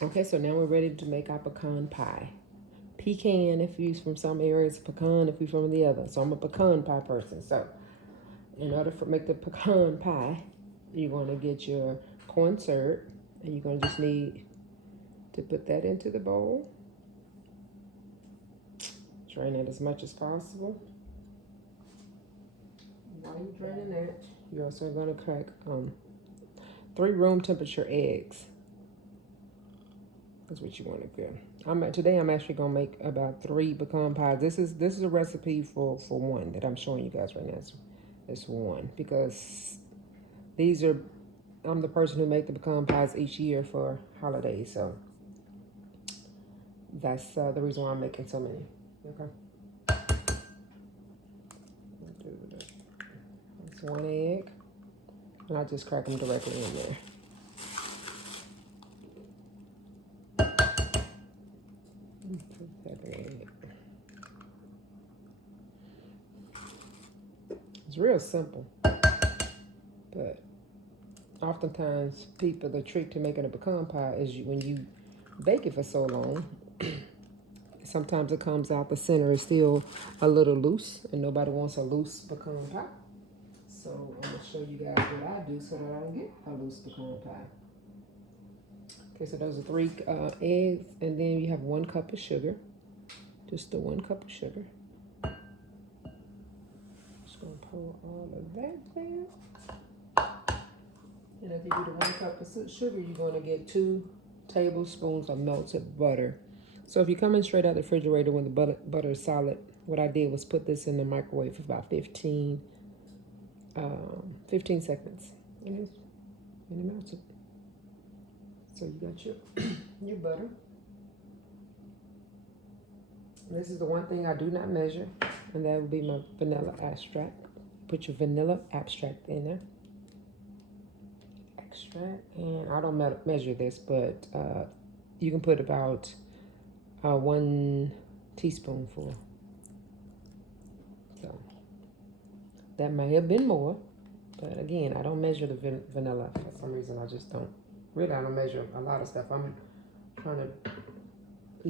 Okay, so now we're ready to make our pecan pie. Pecan if you're from some areas, pecan if you're from the other. So I'm a pecan pie person. So in order to make the pecan pie, you're going to get your corn syrup, and you're going to just need to put that into the bowl. Drain it as much as possible. While you're draining that, you're also going to crack 3 room temperature eggs. That's what you want to do. Today I'm actually gonna make about 3 pecan pies. This is a recipe for one that I'm showing you guys right now. It's one because these are I'm the person who make the pecan pies each year for holidays, so that's the reason why I'm making so many. Okay. That's 1 egg, and I just crack them directly in there. It's real simple, but oftentimes the trick to making a pecan pie is when you bake it for so long, sometimes it comes out the center is still a little loose, and nobody wants a loose pecan pie. So I'm gonna show you guys what I do so that I don't get a loose pecan pie. Okay, so those are 3 eggs, and then you have 1 cup of sugar. Just the 1 cup of sugar. Just gonna pour all of that there. And if you do the 1 cup of sugar, you're gonna get 2 tablespoons of melted butter. So if you're coming straight out the refrigerator when the butter is solid, what I did was put this in the microwave for about 15 seconds. And it melted. So you got your butter. And this is the one thing I do not measure, and that would be my vanilla extract. Put your vanilla extract in there. Extract, and I don't measure this, but you can put about 1 teaspoonful. So that may have been more, but again, I don't measure the vanilla for some reason. I just don't. Really, I don't measure a lot of stuff. I'm trying to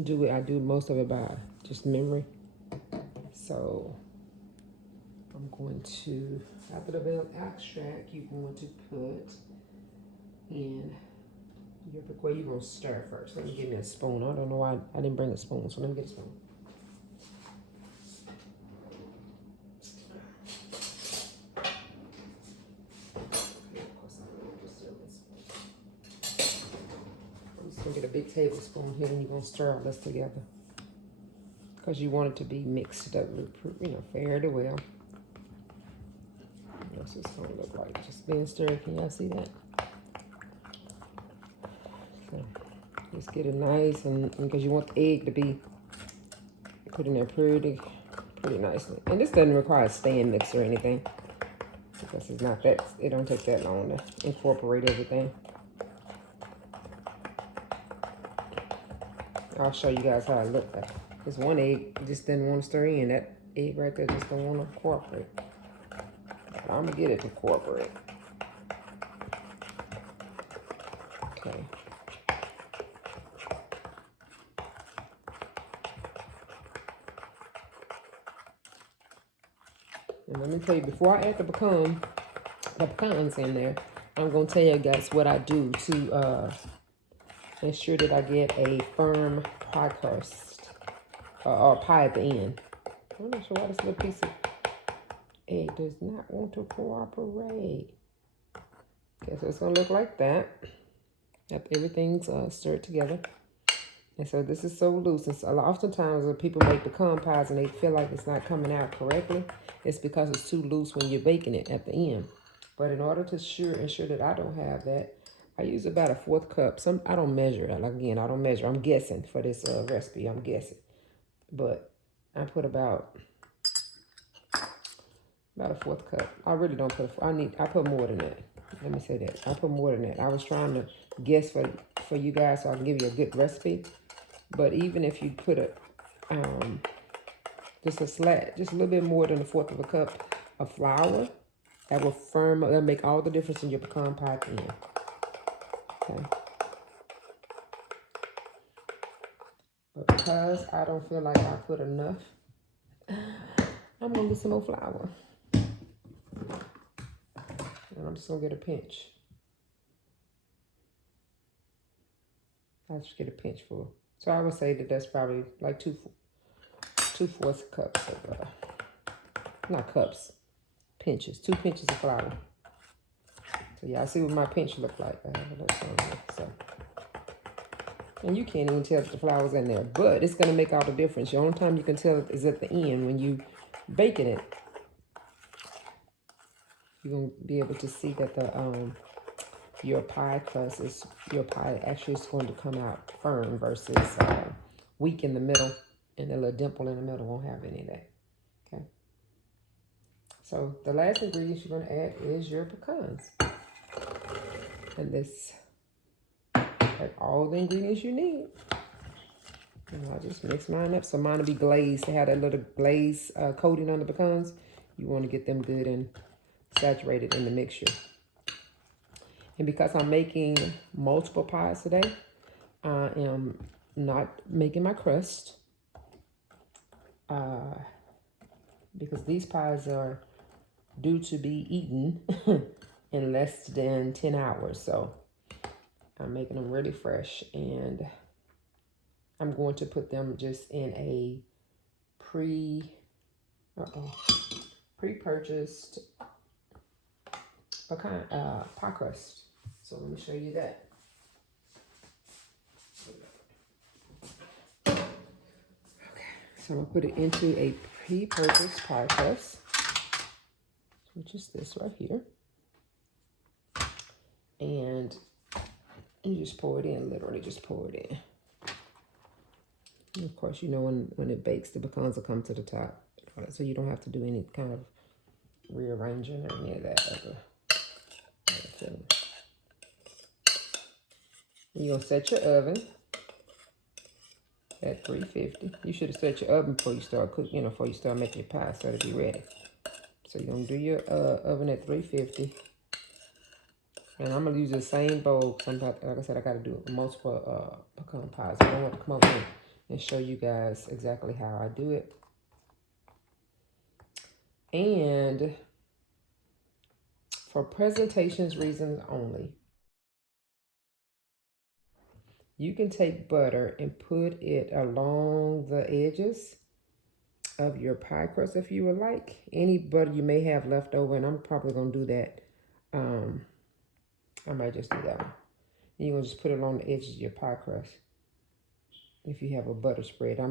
do it. I do most of it by just memory. So I'm going to, after the vanilla extract, you're going to put in your where you're going to stir first. Let me give me a spoon. I don't know why I didn't bring a spoon, so let me get a spoon. I'm just going to get a big tablespoon here, and you're going to stir all this together because you want it to be mixed up, fairly well. That's what it's going to look like. Just being stirred. Can y'all see that? So just get it nice, and because you want the egg to be put in there pretty nicely. And this doesn't require a stand mixer or anything because it's not that. It don't take that long to incorporate everything. I'll show you guys how it looked like. This 1 egg just didn't want to stir in. That egg right there just don't want to cooperate. But I'm gonna get it to cooperate. Okay. And let me tell you, before I add the pecans in there, I'm gonna tell you guys what I do to ensure that I get a firm pie crust or pie at the end. I'm not sure why this little piece of egg does not want to cooperate. Okay, so it's gonna look like that. After everything's stirred together. And so this is so loose. And so oftentimes when people make pecan pies and they feel like it's not coming out correctly, it's because it's too loose when you're baking it at the end. But in order to ensure that I don't have that, I use about a 1/4 cup. I don't measure. Again, I don't measure. I'm guessing for this recipe. I'm guessing. But I put about a 1/4 cup. I really don't put I put more than that. Let me say that. I put more than that. I was trying to guess for you guys so I can give you a good recipe. But even if you put just a little bit more than a 1/4 cup of flour, that will that'll make all the difference in your pecan pie at the end. Okay. But because I don't feel like I put enough, I'm gonna get some more flour. And I'm just gonna get a pinch. I just get a pinch full. So I would say that that's probably like 2/4 cups of, not cups, pinches. 2 pinches of flour. So y'all see what my pinch look like. So, and you can't even tell if the flour's in there, but it's gonna make all the difference. The only time you can tell is at the end when you baking it. You're gonna be able to see that the your pie actually is going to come out firm versus weak in the middle, and the little dimple in the middle won't have any of that. Okay. So the last ingredient you're going to add is your pecans, and this has all the ingredients you need. And I'll just mix mine up. So mine will be glazed. To have that little glaze coating on the pecans, you want to get them good and saturated in the mixture. And because I'm making multiple pies today, I am not making my crust because these pies are due to be eaten in less than 10 hours. So I'm making them really fresh, and I'm going to put them just in a pre-purchased pecan pie crust. So let me show you that. Okay, so I'm gonna put it into a pre-purchased pie crust, which is this right here. And you just pour it in, literally just pour it in. And of course, you know when it bakes, the pecans will come to the top. So you don't have to do any kind of rearranging or any of that. You're gonna set your oven at 350. You should have set your oven before you start cooking, before you start making your pie, so it'll be ready. So you're gonna do your oven at 350. And I'm gonna use the same bowl. Like I said, I gotta do multiple pecan pies. So I want to come over here and show you guys exactly how I do it. And for presentations reasons only, you can take butter and put it along the edges of your pie crust if you would like. Any butter you may have left over, and I'm probably gonna do that. I might just do that one. And you're gonna just put it along the edges of your pie crust. If you have a butter spread, I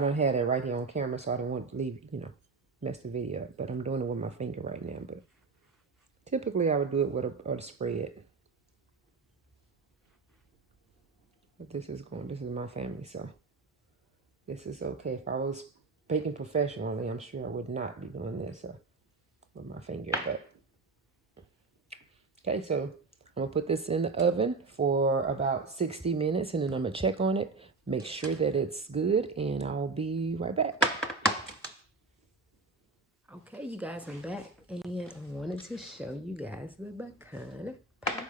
don't have that right here on camera, so I don't want to leave, mess the video up. But I'm doing it with my finger right now. But typically I would do it with a spread. But this is my family, so this is okay. If I was baking professionally, I'm sure I would not be doing this with my finger. But okay, so I'm gonna put this in the oven for about 60 minutes, and then I'm gonna check on it, make sure that it's good, and I'll be right back. Okay, you guys, I'm back, and I wanted to show you guys the pecan pie.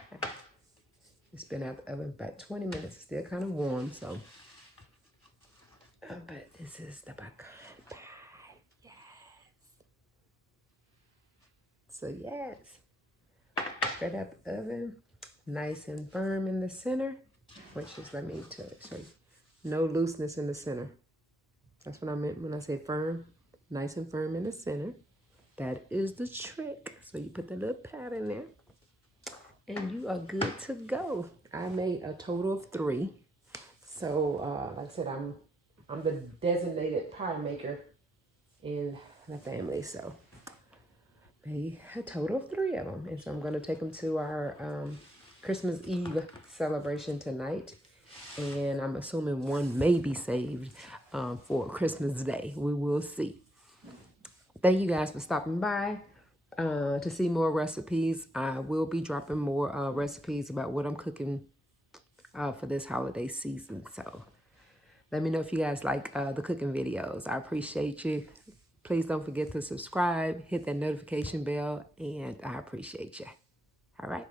It's been out the oven about 20 minutes. It's still kind of warm, so. But this is the pecan pie. Yes. So yes, straight out the oven, nice and firm in the center. Which is, let me show you. No looseness in the center. That's what I meant when I say firm. Nice and firm in the center. That is the trick. So you put the little pad in there, and you are good to go. I made a total of 3. So, like I said, I'm the designated pie maker in the family. So, made a total of 3 of them. And so I'm going to take them to our Christmas Eve celebration tonight. And I'm assuming one may be saved for Christmas Day. We will see. Thank you guys for stopping by. To see more recipes, I will be dropping more recipes about what I'm cooking for this holiday season. So let me know if you guys like the cooking videos. I appreciate you. Please don't forget to subscribe, hit that notification bell, and I appreciate you. All right.